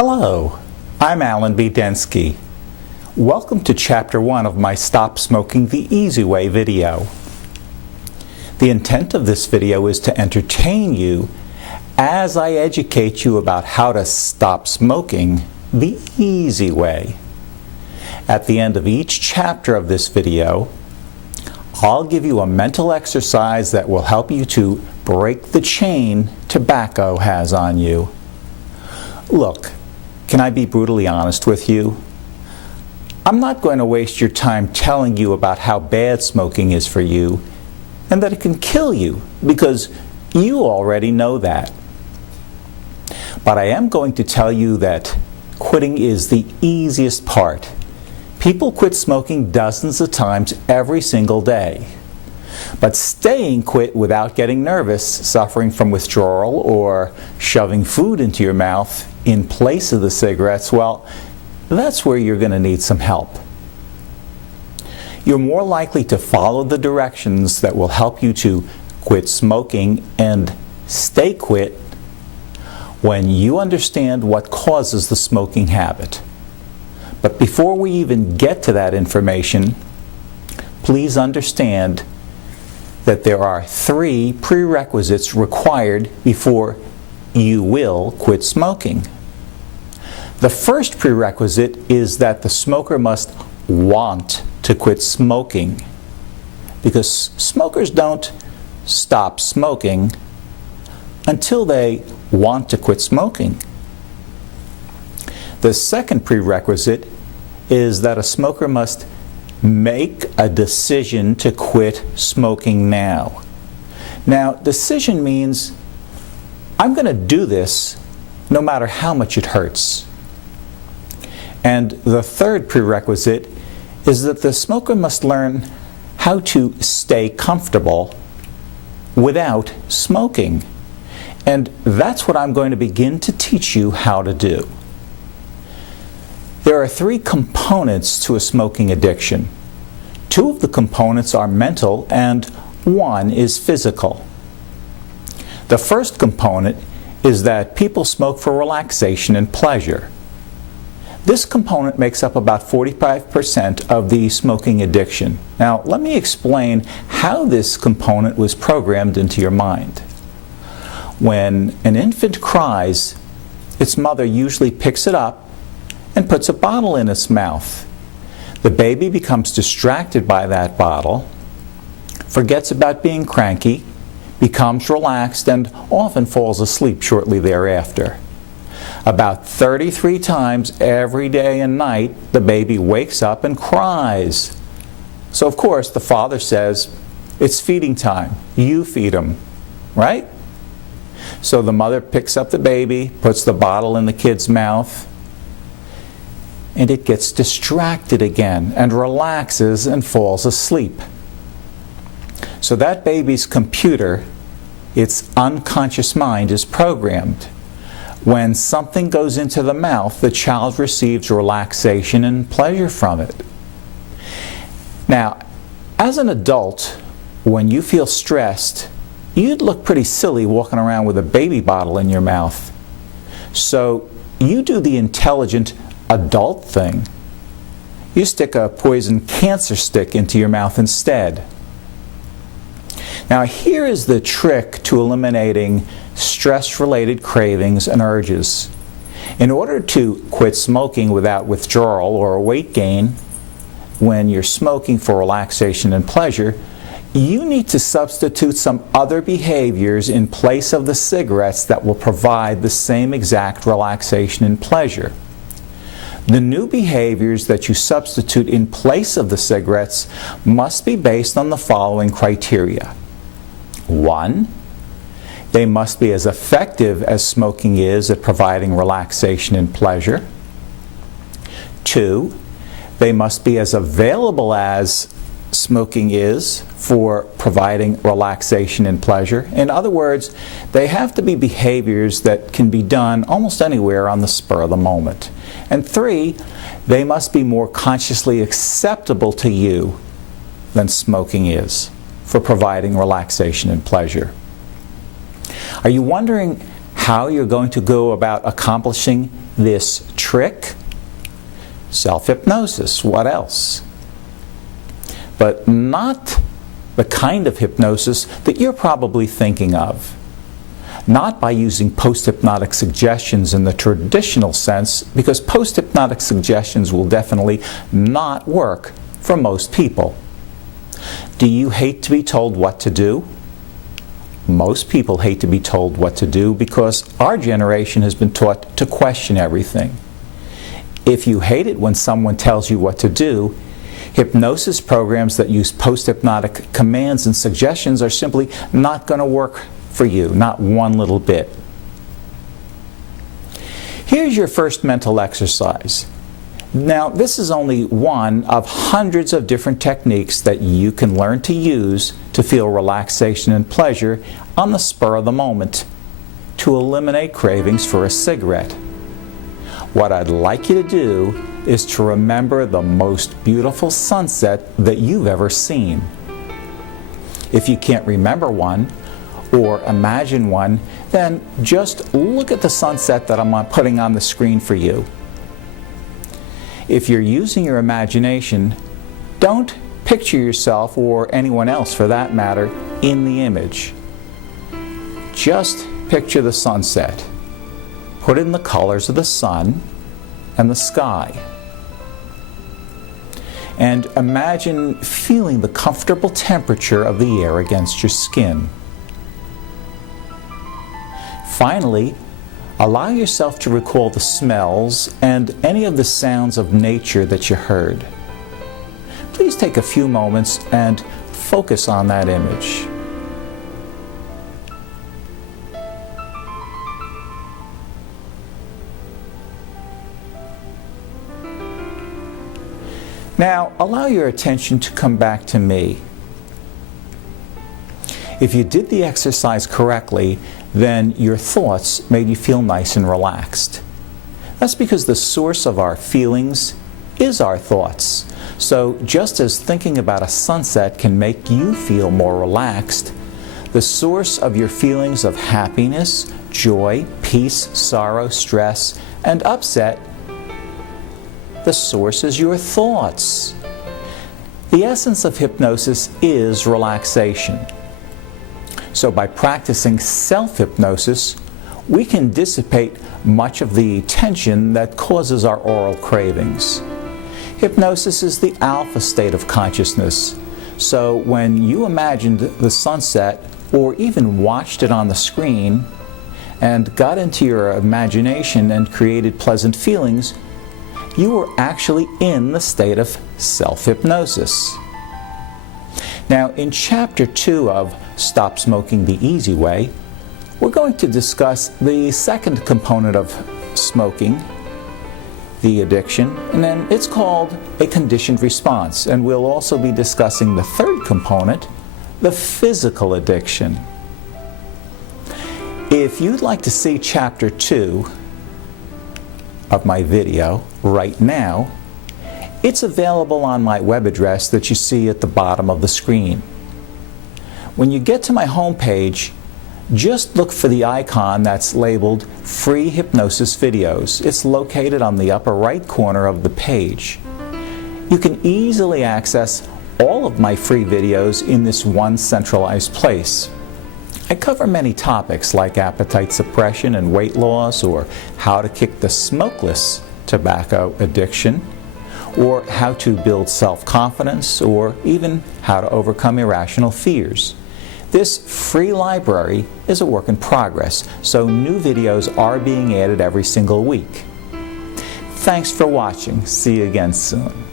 Hello, I'm Alan B. Densky. Welcome to Chapter 1 of my Stop Smoking the Easy Way video. The intent of this video is to entertain you as I educate you about how to stop smoking the easy way. At the end of each chapter of this video, I'll give you a mental exercise that will help you to break the chain tobacco has on you. Look, can I be brutally honest with you? I'm not going to waste your time telling you about how bad smoking is for you and that it can kill you, because you already know that. But I am going to tell you that quitting is the easiest part. People quit smoking dozens of times every single day. But staying quit without getting nervous, suffering from withdrawal, or shoving food into your mouth in place of the cigarettes, well, that's where you're going to need some help. You're more likely to follow the directions that will help you to quit smoking and stay quit when you understand what causes the smoking habit. But before we even get to that information, please understand that there are 3 prerequisites required before you will quit smoking. The first prerequisite is that the smoker must want to quit smoking, because smokers don't stop smoking until they want to quit smoking. The second prerequisite is that a smoker must make a decision to quit smoking now. Now, decision means I'm going to do this no matter how much it hurts. And the third prerequisite is that the smoker must learn how to stay comfortable without smoking. And that's what I'm going to begin to teach you how to do. There are 3 components to a smoking addiction. 2 of the components are mental and 1 is physical. The first component is that people smoke for relaxation and pleasure. This component makes up about 45% of the smoking addiction. Now, let me explain how this component was programmed into your mind. When an infant cries, its mother usually picks it up and puts a bottle in its mouth. The baby becomes distracted by that bottle, forgets about being cranky, becomes relaxed, and often falls asleep shortly thereafter. About 33 times every day and night, the baby wakes up and cries. So of course the father says, "It's feeding time, you feed him," right? So the mother picks up the baby, puts the bottle in the kid's mouth, and it gets distracted again and relaxes and falls asleep. So that baby's computer, its unconscious mind, is programmed. When something goes into the mouth, the child receives relaxation and pleasure from it. Now, as an adult, when you feel stressed, you'd look pretty silly walking around with a baby bottle in your mouth. So you do the intelligent adult thing. You stick a poison cancer stick into your mouth instead. Now, here is the trick to eliminating stress-related cravings and urges. In order to quit smoking without withdrawal or weight gain, when you're smoking for relaxation and pleasure, you need to substitute some other behaviors in place of the cigarettes that will provide the same exact relaxation and pleasure. The new behaviors that you substitute in place of the cigarettes must be based on the following criteria. 1, they must be as effective as smoking is at providing relaxation and pleasure. 2, they must be as available as smoking is for providing relaxation and pleasure. In other words, they have to be behaviors that can be done almost anywhere on the spur of the moment. And 3, they must be more consciously acceptable to you than smoking is for providing relaxation and pleasure. Are you wondering how you're going to go about accomplishing this trick? Self-hypnosis. What else? But not the kind of hypnosis that you're probably thinking of. Not by using post-hypnotic suggestions in the traditional sense, because post-hypnotic suggestions will definitely not work for most people. Do you hate to be told what to do? Most people hate to be told what to do because our generation has been taught to question everything. If you hate it when someone tells you what to do, hypnosis programs that use post-hypnotic commands and suggestions are simply not going to work for you, not one little bit. Here's your first mental exercise. Now, this is only one of hundreds of different techniques that you can learn to use to feel relaxation and pleasure on the spur of the moment, to eliminate cravings for a cigarette. What I'd like you to do is to remember the most beautiful sunset that you've ever seen. If you can't remember one, or imagine one, then just look at the sunset that I'm putting on the screen for you. If you're using your imagination, don't picture yourself, or anyone else for that matter, in the image. Just picture the sunset. Put in the colors of the sun and the sky. And imagine feeling the comfortable temperature of the air against your skin. Finally, allow yourself to recall the smells and any of the sounds of nature that you heard. Please take a few moments and focus on that image. Now, allow your attention to come back to me. If you did the exercise correctly, then your thoughts made you feel nice and relaxed. That's because the source of our feelings is our thoughts. So just as thinking about a sunset can make you feel more relaxed, the source of your feelings of happiness, joy, peace, sorrow, stress, and upset, the source is your thoughts. The essence of hypnosis is relaxation. So by practicing self-hypnosis, we can dissipate much of the tension that causes our oral cravings. Hypnosis is the alpha state of consciousness. So when you imagined the sunset, or even watched it on the screen, and got into your imagination and created pleasant feelings, you were actually in the state of self-hypnosis. Now, in Chapter 2 of Stop Smoking the Easy Way, we're going to discuss the second component of smoking, the addiction, and then it's called a conditioned response. And we'll also be discussing the third component, the physical addiction. If you'd like to see Chapter 2 of my video right now, it's available on my web address that you see at the bottom of the screen. When you get to my home page, just look for the icon that's labeled Free Hypnosis Videos. It's located on the upper right corner of the page. You can easily access all of my free videos in this one centralized place. I cover many topics like appetite suppression and weight loss, or how to kick the smokeless tobacco addiction, or how to build self-confidence, or even how to overcome irrational fears. This free library is a work in progress, so new videos are being added every single week. Thanks for watching. See you again soon.